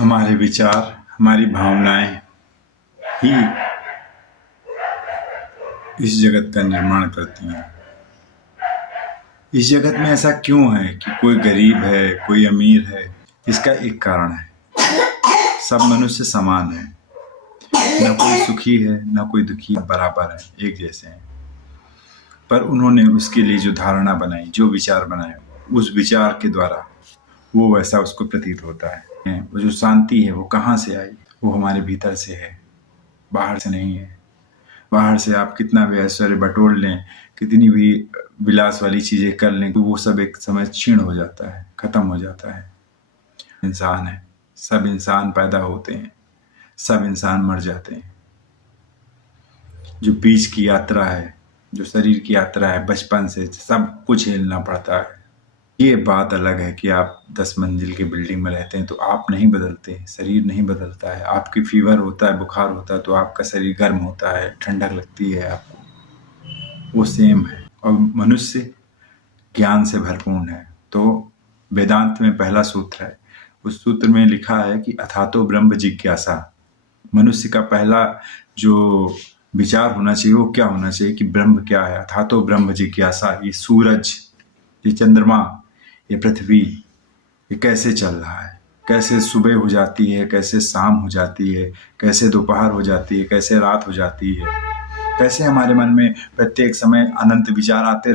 हमारे विचार, हमारी भावनाएं ही इस जगत का निर्माण करती हैं। इस जगत में ऐसा क्यों है कि कोई गरीब है, कोई अमीर है? इसका एक कारण है, सब मनुष्य समान है, न कोई सुखी है न कोई दुखी, बराबर है, एक जैसे हैं। पर उन्होंने उसके लिए जो धारणा बनाई, जो विचार बनाए, उस विचार के द्वारा वो वैसा उसको प्रतीत होता है। वो जो शांति है वो कहाँ से आई? वो हमारे भीतर से है, बाहर से नहीं है। बाहर से आप कितना भी ऐश्वर्य बटोर लें, कितनी भी विलास वाली चीजें कर लें, तो वो सब एक समय क्षीण हो जाता है, खत्म हो जाता है। इंसान है, सब इंसान पैदा होते हैं, सब इंसान मर जाते हैं। जो बीच की यात्रा है, जो शरीर की यात्रा है, बचपन से सब कुछ झेलना पड़ता है। ये बात अलग है कि आप 10 मंजिल की बिल्डिंग में रहते हैं तो आप नहीं बदलते, शरीर नहीं बदलता है। आपकी फीवर होता है, बुखार होता है तो आपका शरीर गर्म होता है, ठंडक लगती है आपको, वो सेम है। और मनुष्य ज्ञान से भरपूर है। तो वेदांत में पहला सूत्र है, उस सूत्र में लिखा है कि अथातो ब्रह्म जिज्ञासा। मनुष्य का पहला जो विचार होना चाहिए वो क्या होना चाहिए कि ब्रह्म क्या है। अथातो ब्रह्म जिज्ञासा। ये सूरज, ये चंद्रमा, ये पृथ्वी, ये कैसे चल रहा है, कैसे सुबह हो जाती है, कैसे शाम हो जाती है, कैसे दोपहर हो जाती है, कैसे रात हो जाती है, कैसे हमारे मन में प्रत्येक समय अनंत विचार आते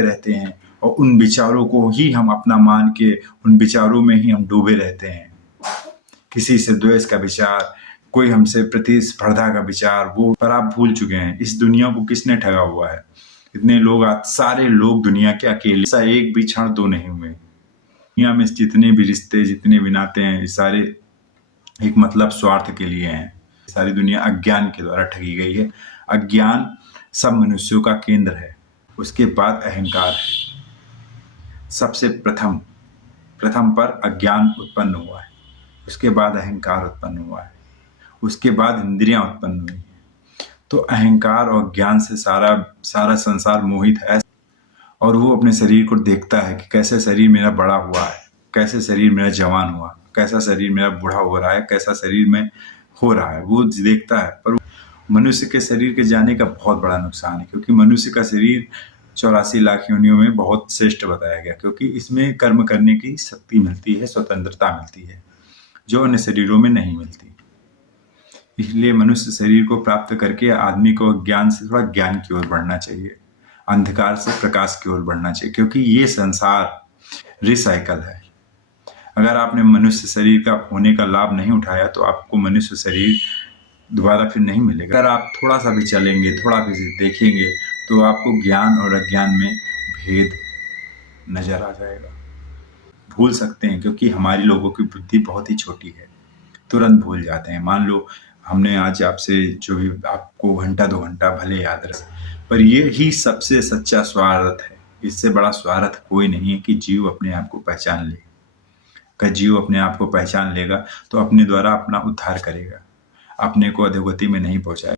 रहते हैं और उन विचारों को ही हम अपना मान के उन विचारों में ही हम डूबे रहते हैं। किसी से द्वेष का विचार, कोई हमसे प्रतिस्पर्धा का विचार, वो पर आप भूल चुके हैं इस दुनिया को किसने ठगा हुआ है। इतने लोग, सारे लोग दुनिया के अकेले, ऐसा एक भी क्षण तो नहीं हुए। दुनिया में जितने भी रिश्ते, जितने भी नाते हैं, ये सारे एक मतलब स्वार्थ के लिए हैं। सारी दुनिया अज्ञान के द्वारा ठगी गई है। अज्ञान सब मनुष्यों का केंद्र है। उसके बाद अहंकार है। सबसे प्रथम पर अज्ञान उत्पन्न हुआ है, उसके बाद अहंकार उत्पन्न हुआ है, उसके बाद इंद्रियां उत्पन्न हुई है। तो अहंकार और ज्ञान से सारा संसार मोहित है। और वो अपने शरीर को देखता है कि कैसे शरीर मेरा बड़ा हुआ है, कैसे शरीर मेरा जवान हुआ, कैसा शरीर मेरा बूढ़ा हो रहा है, कैसा शरीर में हो रहा है, वो देखता है। पर मनुष्य के शरीर के जाने का बहुत बड़ा नुकसान है, क्योंकि मनुष्य का शरीर 84 लाख योनियों में बहुत श्रेष्ठ बताया गया, क्योंकि इसमें कर्म करने की शक्ति मिलती है, स्वतंत्रता मिलती है, जो अन्य शरीरों में नहीं मिलती। इसलिए मनुष्य शरीर को प्राप्त करके आदमी को ज्ञान से थोड़ा ज्ञान की ओर बढ़ना चाहिए, अंधकार से प्रकाश की ओर बढ़ना चाहिए, क्योंकि ये संसार रिसाइकल है। अगर आपने मनुष्य शरीर का होने का लाभ नहीं उठाया तो आपको मनुष्य शरीर दोबारा फिर नहीं मिलेगा। अगर आप थोड़ा सा भी चलेंगे, थोड़ा भी देखेंगे, तो आपको ज्ञान और अज्ञान में भेद नजर आ जाएगा। भूल सकते हैं, क्योंकि हमारी लोगों की बुद्धि बहुत ही छोटी है, तुरंत भूल जाते हैं। मान लो हमने आज आपसे जो भी आपको घंटा 2 घंटा भले याद रहे, पर ये ही सबसे सच्चा स्वार्थ है। इससे बड़ा स्वार्थ कोई नहीं है कि जीव अपने आप को पहचान ले। अगर जीव अपने आप को पहचान लेगा तो अपने द्वारा अपना उद्धार करेगा, अपने को अधोगति में नहीं पहुंचाएगा।